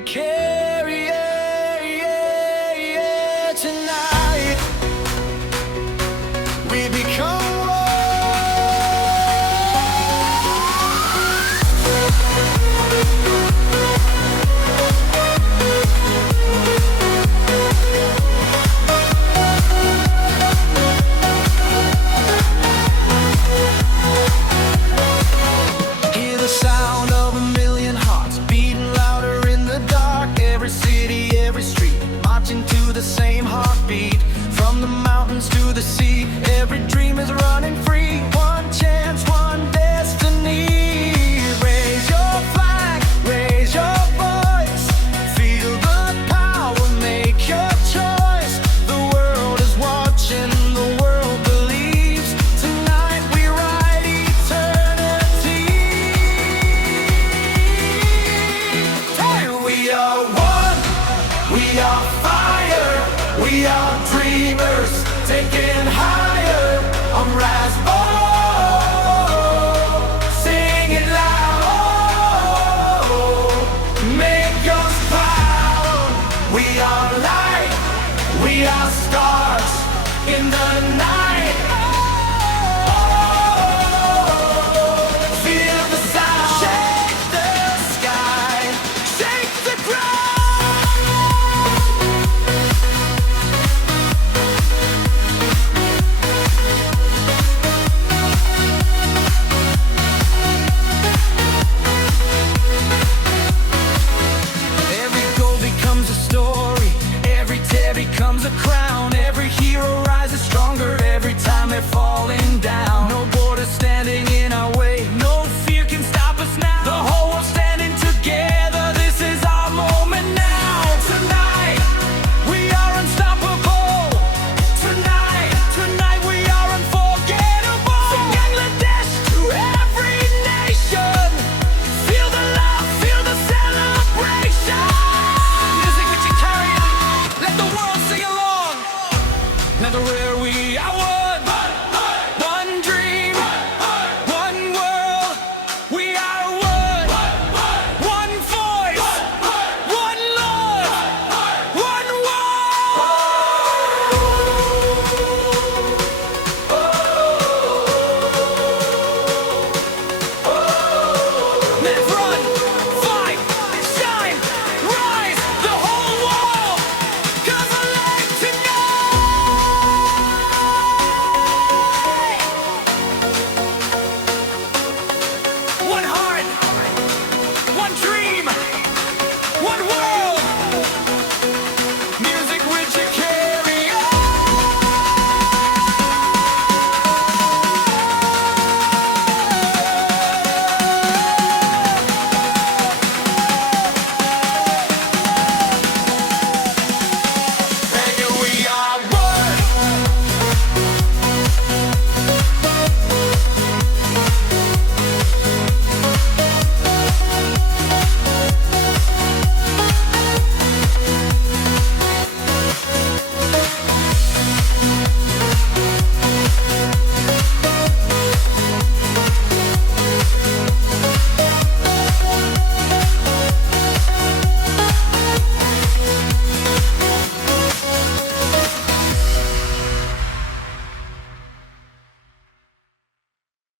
Jakaria tonight. We become hear the sound of a million hearts beating louder in the dark. Every city, every street, marching to the same heartbeat. From the mountains to the sea, every dream is running free. One chance, one destiny. Raise your flag, raise your voice. Feel the power, make your choice. The world is watching, the world believes. Tonight we ride eternity. Hey, we are one, we are fire, we are dreamers, taking higher on rise. Oh, sing it loud. Oh, make us proud. We are light, we are stars in the night. Oh, feel the sound, shake the sky, shake the ground. Every goal becomes a story, every tear becomes a crown. Every hero rises stronger every time they're falling down.